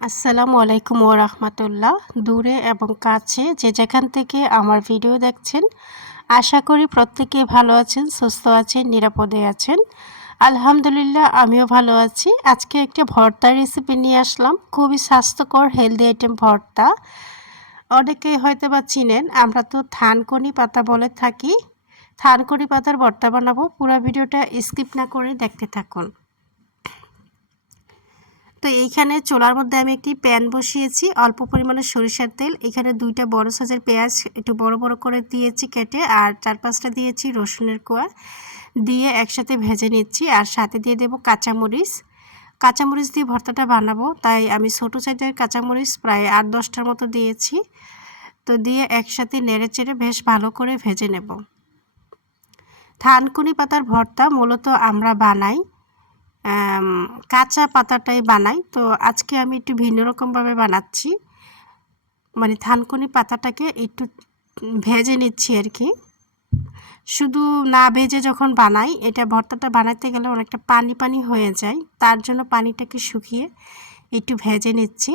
আসসালামু আলাইকুম রহমতুল্লাহ। দূরে এবং কাছে যে যেখান থেকে আমার ভিডিও দেখছেন, আশা করি প্রত্যেকে ভালো আছেন, সুস্থ আছেন, নিরাপদে আছেন। আলহামদুলিল্লাহ, আমিও ভালো আছি। আজকে একটি ভর্তা রেসিপি নিয়ে আসলাম। খুবই স্বাস্থ্যকর হেলদি আইটেম ভর্তা। অনেকে হয়তো বা চিনেন, আমরা তো থানকনি পাতা বলে থাকি। থানকনি পাতার ভর্তা বানাবো। পুরো ভিডিওটা স্কিপ না করে দেখতে থাকুন। তো এইখানে চোলার মধ্যে আমি একটি প্যান বসিয়েছি। অল্প পরিমাণে সরিষার তেল। এখানে দুইটা বড় সাইজের পেঁয়াজ একটু বড় বড় করে দিয়েছি কেটে, আর চার পাঁচটা দিয়েছি রসুনের কোয়া। দিয়ে একসাথে ভেজে নিচ্ছি, আর সাথে দিয়ে দেবো কাঁচামরিচ। কাঁচামরিচ দিয়ে ভর্তাটা বানাবো, তাই আমি ছোটো সাইজের কাঁচামরিচ প্রায় আট দশটার মতো দিয়েছি। তো দিয়ে একসাথে নেড়ে চেড়ে বেশ ভালো করে ভেজে নেব। থানকুনি পাতার ভর্তা মূলত আমরা বানাই। কাঁচা পাতাটাই বানাই। তো আজকে আমি একটু ভিন্ন রকমভাবে বানাচ্ছি। মানে থানকুনি পাতাটাকে একটু ভেজে নিচ্ছি আর কি। শুধু না ভেজে যখন বানাই, এটা ভর্তাটা বানাতে গেলে অনেকটা পানি পানি হয়ে যায়। তার জন্য পানিটাকে শুকিয়ে একটু ভেজে নিচ্ছি।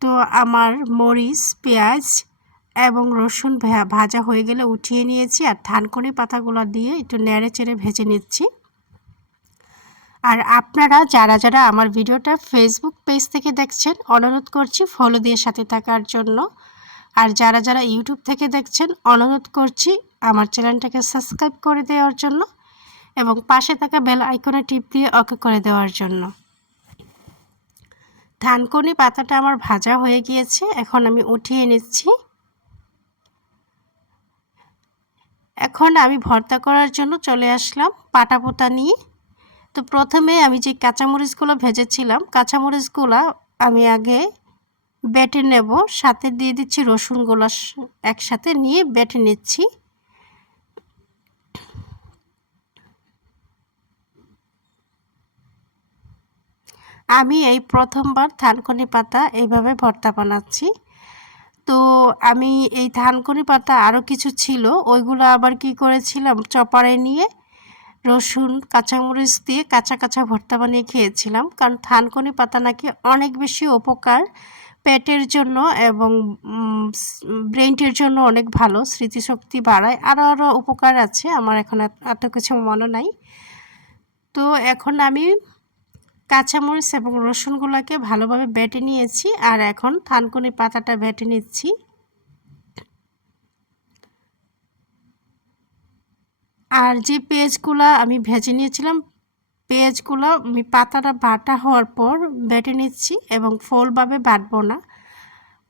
তো আমার মরিচ, পেঁয়াজ এবং রসুন ভাজা হয়ে গেলে উঠিয়ে নিয়েছি আর থানকুনি পাতাগুলো দিয়ে একটু নেড়ে চেড়ে ভেজে নিচ্ছি। আর আপনারা যারা যারা আমার ভিডিওটা ফেসবুক পেজ থেকে দেখছেন, অনুরোধ করছি ফলো দিয়ে সাথে থাকার জন্য। আর যারা যারা ইউটিউব থেকে দেখছেন, অনুরোধ করছি আমার চ্যানেলটাকে সাবস্ক্রাইব করে দেওয়ার জন্য এবং পাশে থাকা বেল আইকনে টিপ দিয়ে ওকে করে দেওয়ার জন্য। ধানকনি পাতাটা আমার ভাজা হয়ে গিয়েছে, এখন আমি উঠিয়ে নিচ্ছি। এখন আমি ভর্তা করার জন্য চলে আসলাম পাটা পোতা নিয়ে। তো প্রথমে আমি যে কাঁচামরিচগুলো ভেজেছিলাম, কাঁচামরিচগুলো আমি আগে বেটে নেব, সাথে দিয়ে দিচ্ছি রসুনগুলো একসাথে নিয়ে বেটে নিচ্ছি। আমি এই প্রথমবার থানকনি পাতা এইভাবে ভর্তা বানাচ্ছি। তো আমি এই থানকনি পাতা আরও কিছু ছিল, ওইগুলো আবার কি করেছিলাম চপারে নিয়ে রসুন, কাঁচামরিচ দিয়ে কাঁচা কাঁচা ভর্তা বানিয়ে খেয়েছিলাম। কারণ থানকনি পাতা নাকি অনেক বেশি উপকার পেটের জন্য এবং ব্রেনটির জন্য অনেক ভালো, স্মৃতিশক্তি বাড়ায়। আরও আরও উপকার আছে, আমার এখন এত কিছু মনে নাই। তো এখন আমি কাঁচামরিচ এবং রসুনগুলোকে ভালোভাবে বেটে নিয়েছি। আর এখন থানকুনি পাতাটা বেটে নিচ্ছি। আর যে পেঁয়াজগুলো আমি ভেজে নিয়েছিলাম, পেঁয়াজগুলো আমি পাতাটা বাটা হওয়ার পর বেটে নিচ্ছি এবং ফোলভাবে বাটবো না।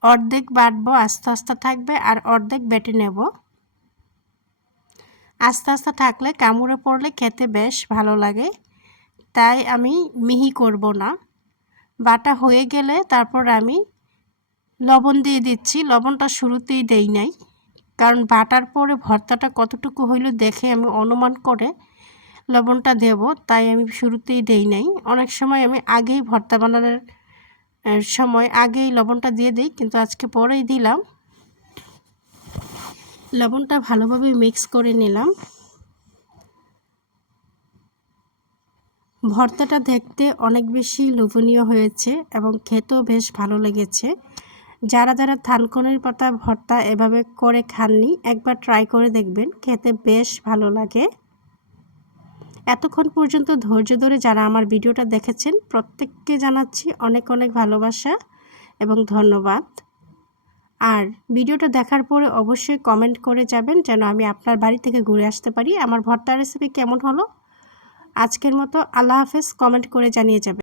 অর্ধেক বাটবো, আস্তে আস্তে থাকবে আর অর্ধেক বেটে নেব। আস্তে আস্তে থাকলে কামড়ে পড়লে খেতে বেশ ভালো লাগে, তাই আমি মিহি করব না। বাটা হয়ে গেলে তারপর আমি লবণ দিয়ে দিচ্ছি, লবণটা শুরুতেই দেই নাই। কারণ বাটার পরে ভর্তাটা কতটুকু হইল দেখে আমি অনুমান করে লবণটা দেব, তাই আমি শুরুতেই দেই নাই। অনেক সময় আমি আগেই ভর্তা বানানোর সময় আগেই লবণটা দিয়ে দিই, কিন্তু আজকে পরেই দিলাম। লবণটা ভালোভাবে মিক্স করে নিলাম। ভর্তাটা দেখতে অনেক বেশি লোভনীয় হয়েছে এবং খেতেও বেশ ভালো লেগেছে। যারা যারা থানকনের পাতা ভর্তা এভাবে করে খাননি, একবার ট্রাই করে দেখবেন, খেতে বেশ ভালো লাগে। এতক্ষণ পর্যন্ত ধৈর্য ধরে যারা আমার ভিডিওটা দেখেছেন, প্রত্যেককে জানাচ্ছি অনেক অনেক ভালোবাসা এবং ধন্যবাদ। আর ভিডিওটা দেখার পরে অবশ্যই কমেন্ট করে যাবেন যেন আমি আপনার বাড়ি থেকে ঘুরে আসতে পারি। আমার ভর্তা রেসিপি কেমন হলো? আজকের মতো আল্লাহ হাফেজ কমেন্ট করে জানিয়ে যাবেন।